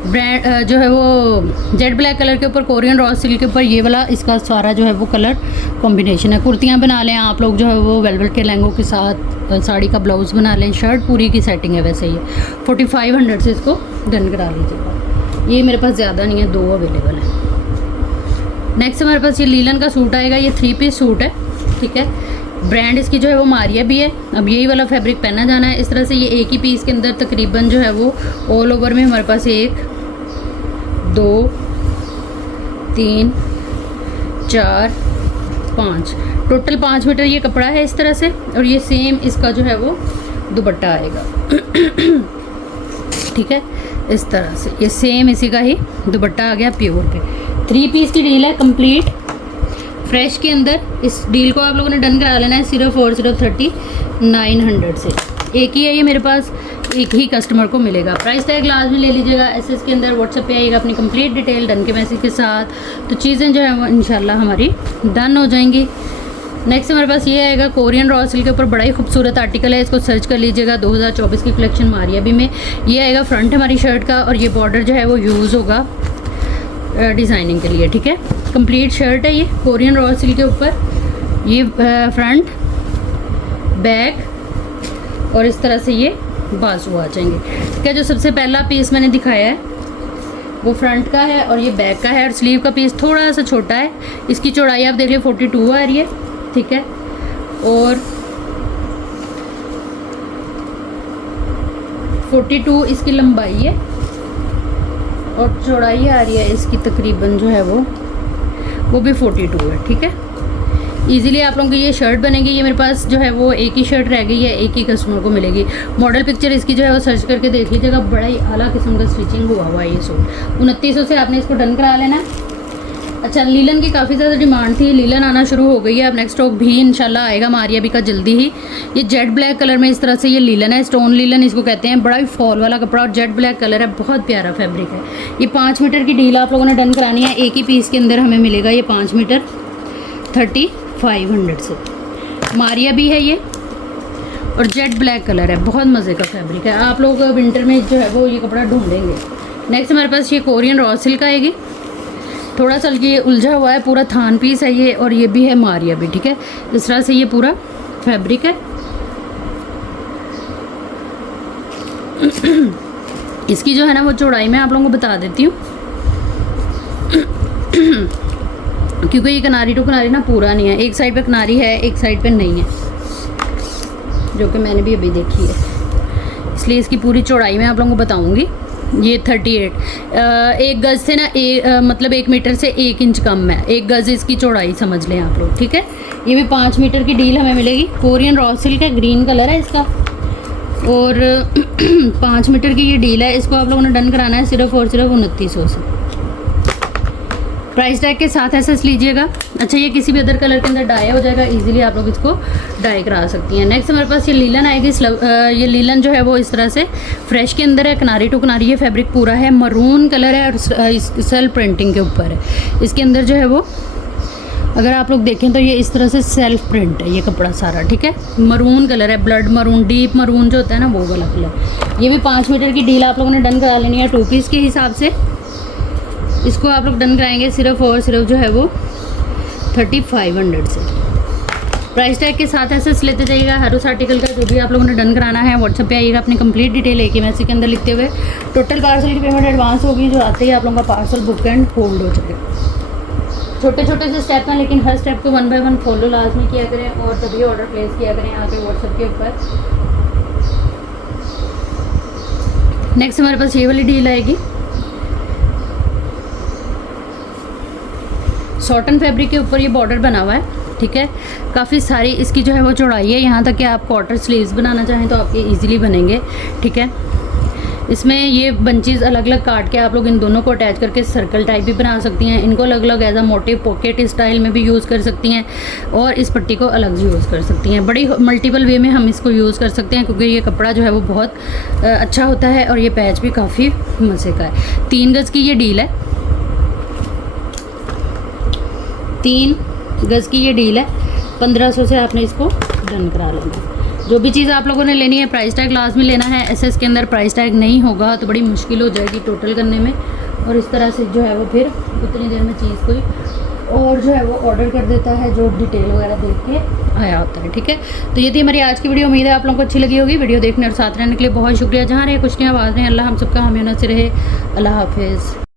ब्रांड जो है वो जेट ब्लैक कलर के ऊपर कोरियन रॉ सिल्क के ऊपर ये वाला इसका सारा जो है वो कलर कॉम्बिनेशन है। कुर्तियाँ बना लें आप लोग जो है वो वेलवेट के लहंगों के साथ, साड़ी का ब्लाउज़ बना लें, शर्ट पूरी की सेटिंग है। वैसे ये 4500 से इसको डन करा लीजिएगा। ये मेरे पास ज़्यादा नहीं है, 2 अवेलेबल है। नेक्स्ट हमारे पास ये लीलन का सूट आएगा, ये 3 पीस सूट है। ठीक है, ब्रांड इसकी जो है वो मारिया भी है। अब यही वाला फैब्रिक पहना जाना है इस तरह से। ये एक ही पीस के अंदर तकरीबन जो है वो ऑल ओवर में हमारे पास 1 2 3 4 5 टोटल 5 मीटर ये कपड़ा है इस तरह से, और ये सेम इसका जो है वो दुपट्टा आएगा। ठीक है, इस तरह से ये सेम इसी का ही दुपट्टा आ गया प्योर पे। 3 पीस की डील है कंप्लीट फ्रेश के अंदर। इस डील को आप लोगों ने डन करा लेना है सिर्फ और सिर्फ 3900 से। एक ही है ये मेरे पास, एक ही कस्टमर को मिलेगा। प्राइस टैग लाजमी ले लीजिएगा एसएस के अंदर। व्हाट्सएप पे आइएगा अपनी कंप्लीट डिटेल डन के मैसेज के साथ, तो चीज़ें जो है वो इंशाल्लाह हमारी डन हो जाएंगी। नेक्स्ट हमारे पास ये आएगा कोरियन रॉ सिल्क के ऊपर, बड़ा ही खूबसूरत आर्टिकल है, इसको सर्च कर लीजिएगा। 2024 की कलेक्शन मारिया भी में ये आएगा फ्रंट हमारी शर्ट का, और ये बॉर्डर जो है वो यूज़ होगा डिज़ाइनिंग के लिए। ठीक है, कंप्लीट शर्ट है ये कोरियन रॉ सिल्क के ऊपर। ये फ्रंट, बैक और इस तरह से ये बाजू आ जाएंगे। ठीक है, जो सबसे पहला पीस मैंने दिखाया है वो फ्रंट का है और ये बैक का है, और स्लीव का पीस थोड़ा सा छोटा है। इसकी चौड़ाई आप देख लें 42 आ रही है। ठीक है, और 42 इसकी लंबाई है, और चौड़ाई आ रही है इसकी तकरीबन जो है वो भी 42 है। ठीक है, इजीली आप लोगों की ये शर्ट बनेगी। ये मेरे पास जो है वो एक ही शर्ट रह गई है, एक ही कस्टमर को मिलेगी। मॉडल पिक्चर इसकी जो है वो सर्च करके देख लीजिएगा, बड़ा ही आला किस्म का स्टिचिंग हुआ है ये सूट। 2900 से आपने इसको डन करा लेना। अच्छा, लीलन की काफ़ी ज़्यादा डिमांड थी, लीलन आना शुरू हो गई है। अब नेक्स्ट स्टॉक भी इंशाल्लाह आएगा मारिया भी का जल्दी ही। ये जेट ब्लैक कलर में इस तरह से ये लीलन है, स्टोन लीलन इसको कहते हैं। बड़ा ही फॉल वाला कपड़ा और जेट ब्लैक कलर है, बहुत प्यारा फैब्रिक है। ये 5 मीटर की डील आप लोगों ने डन करानी है। एक ही पीस के अंदर हमें मिलेगा ये 5 मीटर 3500 से। मारिया भी है ये, और जेट ब्लैक कलर है, बहुत मज़े का फैब्रिक है। आप लोग विंटर में जो है वो ये कपड़ा ढूंढेंगे। नेक्स्ट हमारे पास ये कोरियन रॉ सिल्क आएगी, थोड़ा सा ये उलझा हुआ है, पूरा थान पीस है ये, और ये भी है मारिया भी, ठीक है। इस तरह से ये पूरा फैब्रिक है। इसकी जो है ना वो चौड़ाई मैं आप लोगों को बता देती हूँ क्योंकि ये किनारी टू किनारी ना पूरा नहीं है, एक साइड पे किनारी है, एक साइड पे नहीं है, जो कि मैंने भी अभी देखी है, इसलिए इसकी पूरी चौड़ाई मैं आप लोगों को बताऊंगी। ये 38 एक गज़ से ना मतलब 1 मीटर से 1 इंच कम है, 1 गज़ इसकी चौड़ाई समझ लें आप लोग, ठीक है। ये भी 5 मीटर की डील हमें मिलेगी। कोरियन रॉ सिल्क है, ग्रीन कलर है इसका, और 5 मीटर की ये डील है। इसको आप लोगों ने डन कराना है सिर्फ और सिर्फ 2900 से। प्राइस टैग के साथ एसएस लीजिएगा। अच्छा, ये किसी भी अदर कलर के अंदर डाई हो जाएगा, इजीली आप लोग इसको डाई करा सकती हैं। नेक्स्ट हमारे पास ये लीलन आएगी। ये लीलन जो है वो इस तरह से फ्रेश के अंदर है, किनारी टू किनारी ये फैब्रिक पूरा है, मरून कलर है और सेल्फ प्रिंटिंग के ऊपर है। इसके अंदर जो है वो अगर आप लोग देखें तो ये इस तरह से सेल्फ प्रिंट है ये कपड़ा सारा, ठीक है। मरून कलर है, ब्लड मरून, डीप मरून जो होता है ना वो वाला कलर। ये भी 5 मीटर की डील आप लोगों ने डन करा लेनी है 2 पीस के हिसाब से। इसको आप लोग डन कराएंगे सिर्फ और सिर्फ जो है वो 3500 से। प्राइस टैग के साथ एसेस लेते जाइएगा। हर उस आर्टिकल का जो भी आप लोगों ने डन कराना है व्हाट्सएप पे आइएगा अपनी कंप्लीट डिटेल एक ही मैसेज के अंदर लिखते हुए। टोटल पार्सल की पेमेंट एडवांस होगी, जो आते ही आप लोगों का पार्सल बुक एंड होल्ड हो जाएगा। छोटे छोटे से स्टेप हैं, लेकिन हर स्टेप को 1 बाय 1 फॉलो लाजमी किया करें और तभी ऑर्डर प्लेस किया करें आके व्हाट्सएप के ऊपर। नेक्स्ट हमारे पास ये वाली डील आएगी। सॉटन फैब्रिक के ऊपर ये बॉर्डर बना हुआ है, ठीक है। काफ़ी सारी इसकी जो है वो चौड़ाई है, यहाँ तक कि आप क्वार्टर स्लीव्स बनाना चाहें तो आपके इजीली बनेंगे, ठीक है। इसमें ये बंचेस अलग अलग काट के आप लोग इन दोनों को अटैच करके सर्कल टाइप भी बना सकती हैं। इनको अलग अलग as a motive pocket style में भी यूज़ कर सकती हैं और इस पट्टी को अलग यूज़ कर सकती हैं। बड़ी मल्टीपल वे में हम इसको यूज़ कर सकते हैं क्योंकि ये कपड़ा जो है वो बहुत अच्छा होता है और ये पैच भी काफ़ी मज़े का है। 3 गज़ की ये डील है, 3 गज़ की ये डील है। 1500 से आपने इसको डन करा लेना। जो भी चीज़ आप लोगों ने लेनी है प्राइस टैग लाजमी लेना है। एसएस के अंदर प्राइस टैग नहीं होगा तो बड़ी मुश्किल हो जाएगी टोटल करने में, और इस तरह से जो है वो फिर उतनी देर में चीज़ कोई और जो है वो ऑर्डर कर देता है जो डिटेल वगैरह देख के आया होता है, ठीक है। तो ये थी हमारी आज की वीडियो। उम्मीद है आप लोगों को अच्छी लगी होगी। वीडियो देखने और साथ रहने के लिए बहुत शुक्रिया। जहाँ रहे कुछ नहीं आवाज़ नहीं, अल्लाह हम सबका हामी नसीर रहे। अल्लाह हाफिज़।